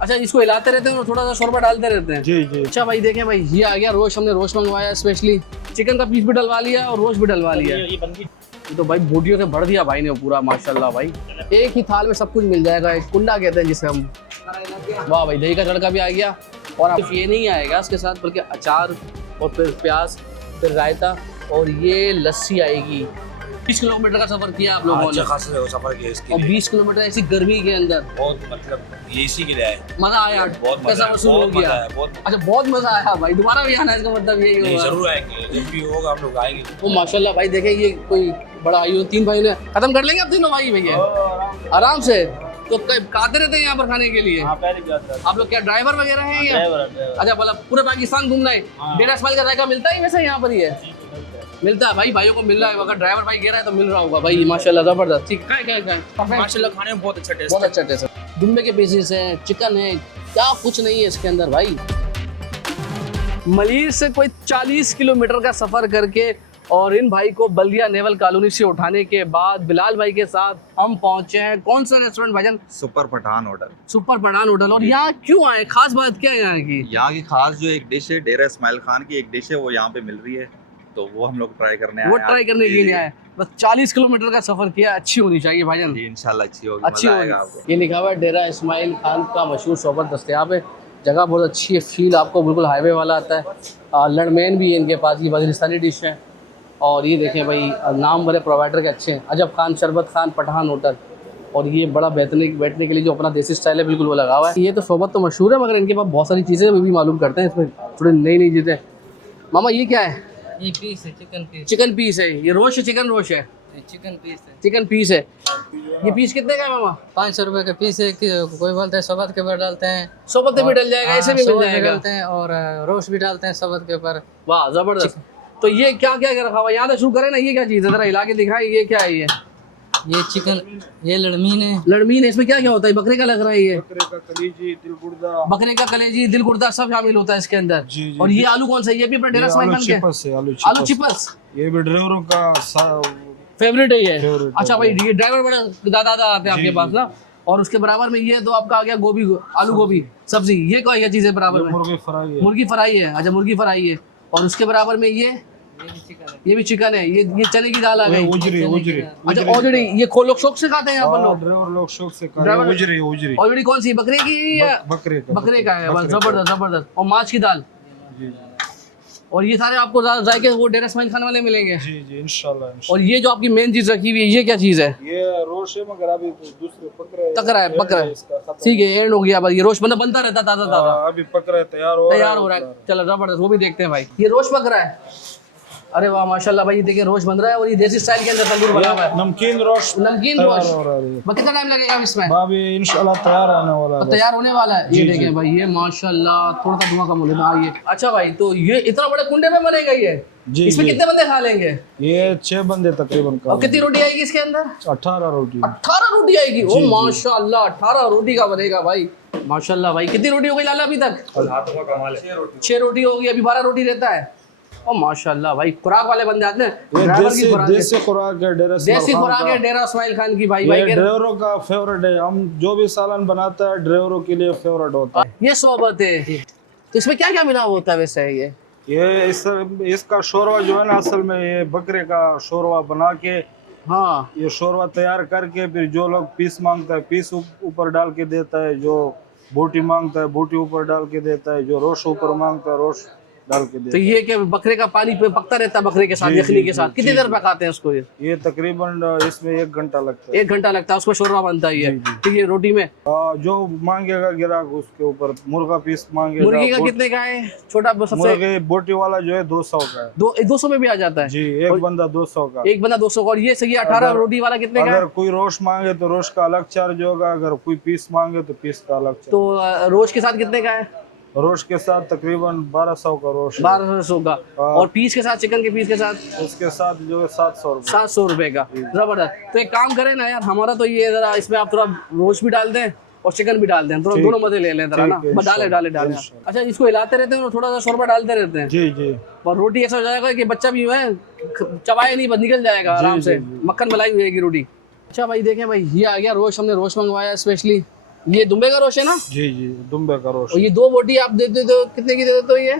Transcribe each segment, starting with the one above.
अच्छा, इसको हिलाते रहते हैं और थोड़ा सा शोरबा डालते रहते हैं। जी जी। अच्छा भाई देखें भाई, ये आ गया रोस्ट, हमने रोस्ट मंगवाया स्पेशली, चिकन का पीस भी डलवा लिया और रोस्ट भी डलवा लिया। ये तो भाई बोटियों से भर दिया भाई ने पूरा, माशाल्लाह भाई। एक ही थाल में सब कुछ मिल जाएगा, एक कुंडा कहते हैं जिसे हम। वाह भाई, दही का तड़का भी आ गया। और अब ये नहीं आएगा इसके साथ, बल्कि अचार और फिर प्याज, फिर रायता और ये लस्सी आएगी। 20 किलोमीटर का सफर किया आप लोगों ने। अच्छा खासा सफर किया इसके और लिए। 20 किलोमीटर ऐसी गर्मी के अंदर बहुत मतलब ये इसी के लिए आए। मजा आया, बहुत मजा पैसा आया, वसूल हो बहुत गया। मजा आया, बहुत। अच्छा, बहुत मजा आया भाई, दोबारा भी आना है, इसका मतलब यही नहीं, होगा। जरूर आएंगे, जब भी होगा हम लोग आएंगे। वो माशाल्लाह भाई देखे, ये कोई बड़ा आयु 3 भाई ने खत्म कर लेंगे अब तीनों भाई भैया आराम से। तो आते रहते हैं यहाँ पर खाने के लिए। आप लोग क्या ड्राइवर वगैरह हैं या? अच्छा, मतलब पूरे पाकिस्तान घूमना है। डेढ़ इस्माइल का जायका मिलता है वैसे यहाँ पर ही है? मिलता है भाई, भाइयों को मिल रहा है। अगर ड्राइवर भाई कह रहा है तो मिल रहा होगा भाई, माशाल्लाह जबरदस्त। ठीक है, माशाल्लाह खाने में बहुत अच्छा टेस्ट बहुत अच्छा टेस्ट है। दुम्बे के पीसेस है, चिकन है, क्या कुछ नहीं है इसके अंदर भाई। मलीर से कोई 40 किलोमीटर का सफर करके और इन भाई को बल्दिया नेवल कॉलोनी से उठाने के बाद बिलाल भाई के साथ हम पहुंचे हैं कौन सा रेस्टोरेंट भाईजान? Super Pathan hotel. Super Pathan hotel. और यहाँ क्यों आए, खास बात क्या है यहाँ की? यहाँ की खास जो एक डिश है, डेरा इस्माइल खान की एक डिश है, वो यहाँ पे मिल रही है, तो वो हम लोग ट्राई करने आए। वो ट्राई करने के लिए आए। बस 40 किलोमीटर का सफर किया, अच्छी होनी चाहिए भाईजान। जी इंशाल्लाह अच्छी होगी, अच्छी मजा होगी। आएगा आपको। ये लिखा हुआ है डेरा इस्माइल खान का मशहूर शोबत दस्तयाब है। जगह बहुत अच्छी है, फील आपको बिल्कुल हाईवे वाला आता है। लड़मेन भी है इनके पास, ये वजीरिस्तानी डिश है। और ये देखें भाई, नाम बड़े प्रोवाइडर के अच्छे हैं, अजब खान, शरबत खान, पठान होटल। और ये बड़ा बैठने के लिए जो अपना देसी स्टाइल है बिल्कुल वो लगा हुआ है। ये तो शोबत तो मशहूर है, मगर इनके पास बहुत सारी चीज़ें भी मालूम करते हैं, इसमें थोड़ी नई नई चीज़ें। मामा ये क्या है? ये पीस है, चिकन पीस। चिकन पीस है, ये रोश है, चिकन रोश है, चिकन पीस है। चिकन पीस है। ये पीस कितने का है मामा? 500 रुपए का पीस है। कोई बोलते हैं सोबत के ऊपर डालते हैं, सोबत भी डल जाएगा, ऐसे भी मिल सोबत जाएगा। डालते हैं और रोस्ट भी डालते हैं सोबत के ऊपर। वाह जबरदस्त। तो ये क्या क्या रखा हुआ है यहाँ से? शुरू करें ना, ये क्या चीज़ है, जरा हिला के दिखाए, ये क्या है? ये चिकन, ये लड़मीन है। लड़मीन है, इसमें क्या क्या होता है? बकरे का लग रहा है ये। बकरे का कलेजी, दिल गुर्दा, बकरे का कलेजी, दिल गुर्दा सब शामिल होता है इसके अंदर। जी, जी, और ये जी। आलू कौन सा है? ये भी अपना डेरा इस्माइल खान के चिपस है, आलू चिप्स ये भी ड्राइवरों का फेवरेट है ये। Favorite अच्छा है। भाई, ये ड्राइवर बड़ा दादा आते हैं आपके पास ना। और उसके बराबर में ये तो आपका आ गया गोभी, आलू गोभी सब्जी। ये क्या चीज़ है बराबर में? मुर्गी फ्राई है। मुर्गी फ्राई है। अच्छा, मुर्गी फ्राई है। और उसके बराबर में ये भी चिकन है। ये चने की दाल आ गई। उजरी उजरी। अच्छा, ऑलरेडी ये लोग शौक से खाते हैं यहाँ पर लोग। ड्राइवर लोग शौक से ड्राइवर- उजरी उजरी। ऑलरेडी कौन सी, बकरे की या बकरे का है? बस जबरदस्त जबरदस्त। और माछ की दाल। जी और ये सारे आपको जायके वो डेरा इस्माइल खान वाले मिलेंगे। जी जी इंशाल्लाह। और ये जो आपकी मेन चीज रखी हुई है, ये क्या चीज है? ये रोश है, मगर अभी दूसरे पकड़ा तकरा है, पकड़ा है। ठीक है, एंड हो गया बस। ये रोश मतलब बनता रहता ताजा ताजा, अभी पकड़ा है, तैयार हो रहा है। चलो जबरदस्त, वो भी देखते हैं भाई। ये रोश पक रहा है। अरे वाह माशाल्लाह भाई, ये देखिए रोश बन रहा है। और ये देसी स्टाइल के अंदर तंदूर बना हुआ है, नमकीन रोश। नमकीन तैयार रोश। हो रहा है। बस कितना टाइम लगेगा इसमें? अभी इंशाल्लाह तैयार आने वाला है। तैयार होने वाला है। ये देखें भाई, ये माशाल्लाह थोड़ा सा धुआं कम होने का ये। अच्छा भाई, तो ये इतना बड़े कुंडे में बनेगा ये? जी, इसमें जी। कितने बंदे खा लेंगे? ये 6 बंदे तकरीबन और कितनी रोटी आएगी इसके अंदर? 18 रोटी। 18 रोटी आएगी। ओ माशाल्लाह, 18 रोटी का बनेगा भाई, माशाल्लाह भाई। कितनी रोटी हो गई लाला अभी तक? 6 रोटी हो गई, अभी 12 रोटी रहता है। ओ माशाल्लाह भाई, खुराक वाले बंदे आते हैं। ड्राइवर की खुराक है, देसी खुराक है डेरा देसी खुराक है डेरा इस्माइल खान की। भाई भाई ड्राइवरों का फेवरेट है। हम जो भी सालन बनाता है ड्राइवरों के लिए फेवरेट होता है। ये सोबत है। तो इसमें क्या क्या मिला होता है वैसे? ये इसका शोरवा जो है ना, असल में ये बकरे का शोरवा बना के, हाँ, ये शोरवा तैयार करके फिर जो लोग पीस मांगता है पीस ऊपर डाल के देता है, जो बोटी मांगता है बोटी ऊपर डाल के देता है, जो रोश ऊपर मांगता है रोश डाल के देता तो ये क्या बकरे का पानी पे पकता रहता है बकरे के साथ, जी, यखनी जी, के साथ? जी, कितनी जी, देर पकाते हैं उसको? है। ये तकरीबन इसमें 1 घंटा लगता है। 1 घंटा लगता है उसको, शोरबा बनता है ये। जी, जी। ठीक है, रोटी में जो मांगेगा ग्राहक उसके ऊपर मुर्गा पीस मांगेगा। मुर्गी का कितने का है? छोटा सबसे मुर्गे बोटी वाला जो है 200 का है। 200 में भी आ जाता है जी, एक बंदा 200 का। एक बंदा 200 का। और ये सही 18 रोटी वाला कितने का अगर है? कोई रोश मांगे तो रोश का अलग चार्ज होगा, अगर कोई पीस मांगे तो पीस का अलग चार्ज। तो रोज के साथ कितने का है? रोश के साथ तकरीबन 1200 का रोश है। 1200 का। और पीस के साथ, चिकन के पीस के साथ उसके साथ जो है 700 रुपये। 700 रुपए का। जबरदस्त। तो एक काम करें ना यार, हमारा तो ये जरा इसमें आप थोड़ा रोज भी डाल दें और चिकन भी डाल दें, थोड़ा दोनों मजे ले लें जरा ना। ठीक है, डाले डाले डाले। इंशाल्लाह। अच्छा, इसको हिलाते रहते हैं और थोड़ा सा शोरबा डालते रहते हैं। जी जी। और रोटी ऐसा हो जाएगा कि बच्चा भी है चबाए नहीं, बस निकल जाएगा आराम जी, से। जी। मक्खन मलाई हो जाएगी रोटी। अच्छा भाई देखें भाई, ये आ गया रोश, हमने रोश मंगवाया स्पेशली। ये दुम्बे का रोश है ना? जी जी, दुम्बे का रोश। और ये 2 बोटी आप दे देते हो, कितने की दे देते हो ये?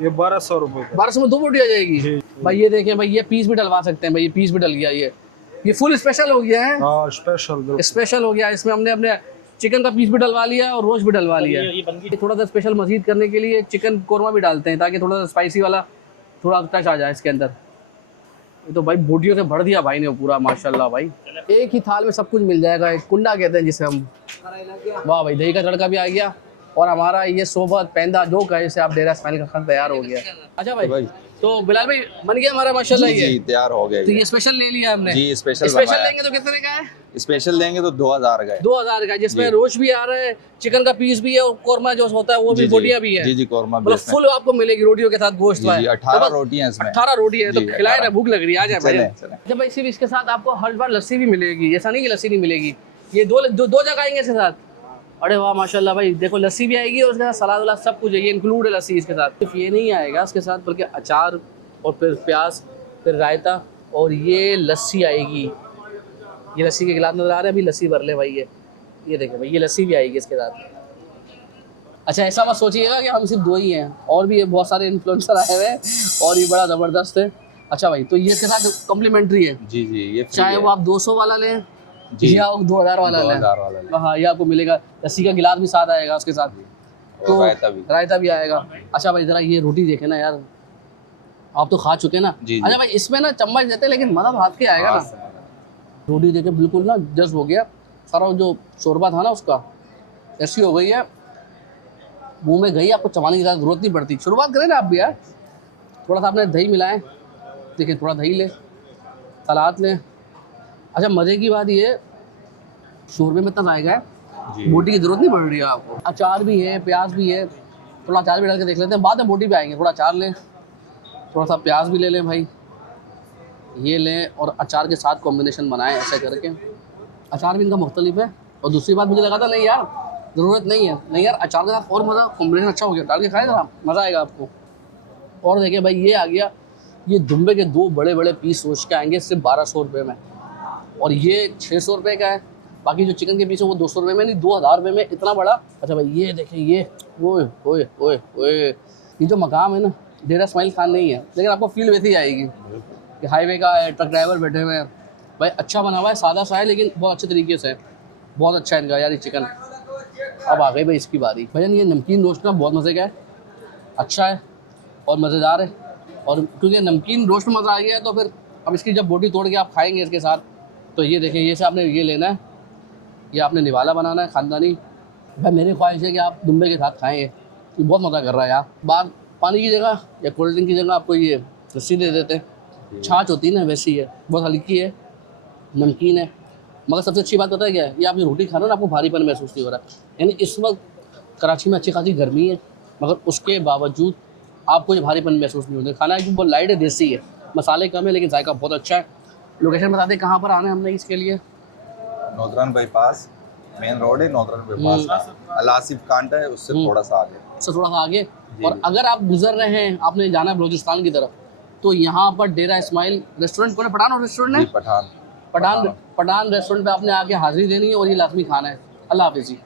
ये 1200 रुपए का। 1200 में 2 बोटी आ जाएगी। जी। भाई ये देखें भाई, ये पीस भी डलवा सकते हैं भाई, ये पीस भी डल गया। ये फुल स्पेशल हो गया है। हाँ स्पेशल। स्पेशल हो गया, इसमें हमने अपने चिकन का पीस भी डलवा लिया और रोस्ट भी डलवा लिया। थोड़ा सा स्पेशल मजीद करने के लिए चिकन कोरमा भी डालते हैं, ताकि थोड़ा सा स्पाइसी वाला थोड़ा टच आ जाए इसके अंदर। ये तो भाई बोटियों से भर दिया भाई ने पूरा, माशाल्लाह भाई। एक ही थाल में सब कुछ मिल जाएगा, एक कुंडा कहते हैं जिसे हम। वाह भाई, दही का तड़का भी आ गया और हमारा ये सोबत पैंदा जो कहे से आप डेरा इस्माइल का खाना तैयार हो गया। अच्छा भाई, तो बिलाल भाई बन गया हमारा माशाल्लाह। जी, ये जी तैयार हो गया। तो ये स्पेशल ले लिया हमने। जी स्पेशल लेंगे तो कितने का है? स्पेशल लेंगे तो 2000 का है। 2000 का, जिसमें रोश भी आ रहा है, चिकन का पीस भी है और कोरमा जो होता है वो भी, बोटियां भी है। जी जी कोरमा भी मतलब फुल आपको मिलेगी रोटियों के साथ गोश्त। 18 रोटियां इसमें। 18 रोटी है, तो जी, खिलाए ना, भूख लग रही है, आ जाए भाई। चलें। जब भाई सिर्फ इसके साथ आपको हर बार लस्सी भी मिलेगी, ऐसा नहीं कि लस्सी नहीं मिलेगी। ये दो जगह आएंगे इसके साथ। अरे वाह माशाल्लाह भाई, देखो लस्सी भी आएगी और उसके साथ सलाद वलाद सब कुछ है, ये इंक्लूड है लस्सी इसके साथ। सिर्फ ये नहीं आएगा इसके साथ, बल्कि अचार और फिर प्याज, फिर रायता और ये लस्सी आएगी। ये लस्सी के गिलास नजर आ रहे हैं, अभी लस्सी भर ले भाई। ये देखें भाई, ये लस्सी भी आएगी इसके साथ। अच्छा ऐसा मत सोचिएगा कि हम सिर्फ 2 ही हैं, और भी बहुत सारे इन्फ्लुएंसर आए हुए हैं और ये बड़ा ज़बरदस्त है। अच्छा भाई, तो ये इसके साथ कॉम्प्लीमेंट्री है। जी जी, ये चाहे वो आप 200 वाला लें जी, या 2000 वाला लें, हाँ ये आपको मिलेगा। लस्सी का गिलास भी साथ आएगा उसके साथ, तो रायता भी आएगा। अच्छा भाई, ज़रा ये रोटी देखें ना यार, आप तो खा चुके ना। अच्छा भाई, इसमें ना चम्मच देते हैं, लेकिन मज़ा हाथ के आएगा ना। रोटी देखे बिल्कुल ना जज्ब हो गया, सारा जो शोरबा था ना उसका ऐसी हो गई है, मुंह में गई, आपको चबाने की जरूरत नहीं पड़ती। शुरुआत करें ना आप भी यार, थोड़ा सा आपने दही मिलाएं, देखिए थोड़ा दही लें, सलाद लें। अच्छा मज़े की बात ये, शोरबे में इतना जाएगा है, बोटी की ज़रूरत नहीं पड़ रही है आपको। अचार भी है, प्याज भी है, थोड़ा अचार भी डाल के देख लेते हैं, बाद में बोटी पे आएंगे। थोड़ा अचार लें, थोड़ा सा प्याज भी ले लें भाई, ये लें और अचार के साथ कॉम्बिनेशन बनाएं ऐसे करके। अचार भी इनका मुख्तलिफ है। और दूसरी बात मुझे लगा था नहीं यार ज़रूरत नहीं है, नहीं यार अचार के साथ और मज़ा, कॉम्बिनेशन अच्छा हो गया, डाल के खाए ज़रा, मज़ा आएगा आपको। और देखिए भाई, ये आ गया, ये दुम्बे के 2 बड़े बड़े पीस सोच के आएंगे सिर्फ 1200 रुपये में, और ये 600 रुपये का है। बाकी जो चिकन के पीस है वो 200 रुपये में, नहीं 2000 रुपये में, इतना बड़ा। अच्छा भाई ये देखें, ये ओए ओए ओए ओए, ये जो मकाम है ना, डेरा इस्माइल खान नहीं है, लेकिन आपको फील वैसे ही आएगी कि हाईवे का है, ट्रक ड्राइवर बैठे हुए हैं भाई। अच्छा बना हुआ है, सादा सा है, लेकिन बहुत अच्छे तरीके से है, बहुत अच्छा है इनका यार ये चिकन। अब आ गई भाई इसकी बारी। भैया ये नमकीन रोस्ट ना बहुत मज़े का है, अच्छा है और मज़ेदार है। और क्योंकि नमकीन रोस्ट में मज़ा आ गया है, तो फिर अब इसकी जब बोटी तोड़ के आप खाएंगे इसके साथ, तो ये देखिए, ये से आपने ये लेना है, ये आपने निवाला बनाना है ख़ानदानी। भाई मेरी ख्वाहिश है कि आप दुम्बे के साथ खाएँ, ये बहुत मज़ा कर रहा है यार। बाहर पानी की जगह या कोल्ड ड्रिंक की जगह आपको ये लस्सी दे देते हैं, छाछ होती है ना वैसी है, बहुत हल्की है, नमकीन है। मगर सबसे अच्छी बात पता है क्या है, ये आपने रोटी खाना ना, आपको भारीपन महसूस नहीं हो रहा। यानी इस वक्त कराची में अच्छी खासी गर्मी है, मगर उसके बावजूद आपको ये भारीपन महसूस नहीं होता। खाना एकदम बहुत लाइट है, देसी है, मसाले कम है, लेकिन जायका बहुत अच्छा है। लोकेशन बता दें कहाँ पर आना है हमने इसके लिए? नौतरान बाईपास मेन रोड है, नौतरान बाईपास अलासिफ कांटा है, उससे थोड़ा सा आगे, उससे थोड़ा सा आगे। और अगर आप गुजर रहे हैं, आपने जाना है बलूचिस्तान की तरफ, तो यहाँ पर डेरा इस्माइल रेस्टोरेंट, कौन है, पठान रेस्टोरेंट है, पठान रेस्टोरेंट पे आपने आके हाजिरी देनी है और ये लाजमी खाना है। अल्लाह हाफिज़ जी।